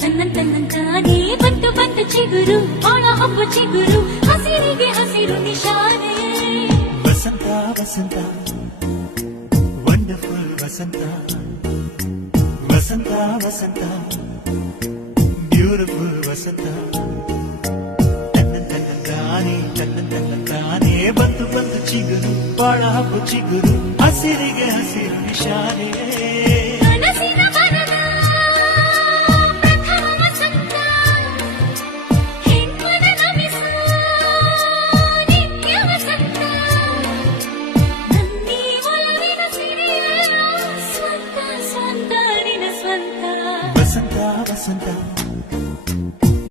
ತನ್ನಂತಾನೇ ಬಂತು ಬಂತು ಚಿಗುರು ಬಾಳ ಹಬ್ಬ ಚಿಗುರು ಹಸಿರಿಗೆ ಹಸಿರು ನಿಶಾನೆ ವಸಂತ ವಸಂತ ವಂಡರ್ಫುಲ್ ವಸಂತ ವಸಂತ ವಸಂತ ಬ್ಯೂಟಿಫುಲ್ ವಸಂತ ತನ್ನಂತಾನೇ ಬಂತು ಬಂತು ಚಿಗುರು ಬಾಳ ಹಬ್ಬ ಚಿಗುರು ಹಸಿರಿಗೆ ಹಸಿರು ನಿಶಾನೆ